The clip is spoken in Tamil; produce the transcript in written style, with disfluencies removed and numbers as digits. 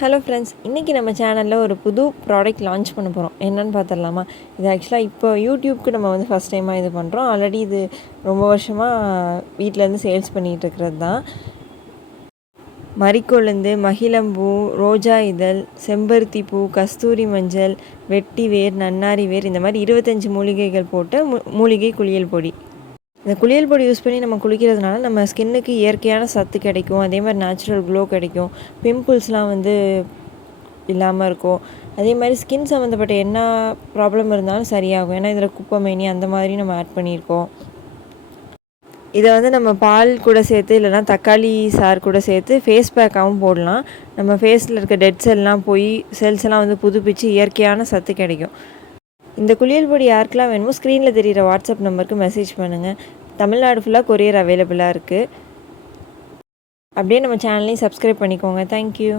ஹலோ ஃப்ரெண்ட்ஸ், இன்றைக்கி நம்ம சேனலில் ஒரு புது ப்ராடக்ட் லான்ச் பண்ண போகிறோம். என்னென்னு பார்த்துடலாமா? இது ஆக்சுவலாக இப்போ யூடியூப்க்கு நம்ம வந்து ஃபஸ்ட் டைமாக இது பண்ணுறோம். ஆல்ரெடி இது ரொம்ப வருஷமாக வீட்டிலேருந்து சேல்ஸ் பண்ணிகிட்டு இருக்கிறது தான். மரிக்கொழுந்து, மகிழம்பூ, ரோஜா இதழ், செம்பருத்தி பூ, கஸ்தூரி மஞ்சள், வெட்டி வேர், நன்னாரி வேர், இந்த மாதிரி 25 மூலிகைகள் போட்டு மூலிகை குளியல் பொடி. இந்த குளியல் பொடி யூஸ் பண்ணி நம்ம குளிக்கிறதுனால நம்ம ஸ்கின்னுக்கு இயற்கையான சத்து கிடைக்கும். அதே மாதிரி நேச்சுரல் க்ளோ கிடைக்கும். பிம்பிள்ஸ்லாம் வந்து இல்லாமல் இருக்கும். அதே மாதிரி ஸ்கின் சம்மந்தப்பட்ட என்ன ப்ராப்ளம் இருந்தாலும் சரியாகும். ஏன்னா இதில் குப்பைமேனி அந்த மாதிரி நம்ம ஆட் பண்ணியிருக்கோம். இதை வந்து நம்ம பால் கூட சேர்த்து இல்லைனா தக்காளி சாறு கூட சேர்த்து ஃபேஸ் பேக்காகவும் போடலாம். நம்ம ஃபேஸில் இருக்க டெட் செல்லாம் போய் செல்ஸ் எல்லாம் வந்து புதுப்பிச்சு இயற்கையான சத்து கிடைக்கும். இந்த குளியல் பொடி யாருக்கெல்லாம் வேணுமோ ஸ்க்ரீனில் தெரிகிற வாட்ஸ்அப் நம்பருக்கு மெசேஜ் பண்ணுங்கள். தமிழ்நாடு ஃபுல்லாக கொரியர் அவைலபிளாக இருக்குது. அப்படியே நம்ம சேனலையும் சப்ஸ்கிரைப் பண்ணிக்கோங்க. தேங்க்யூ.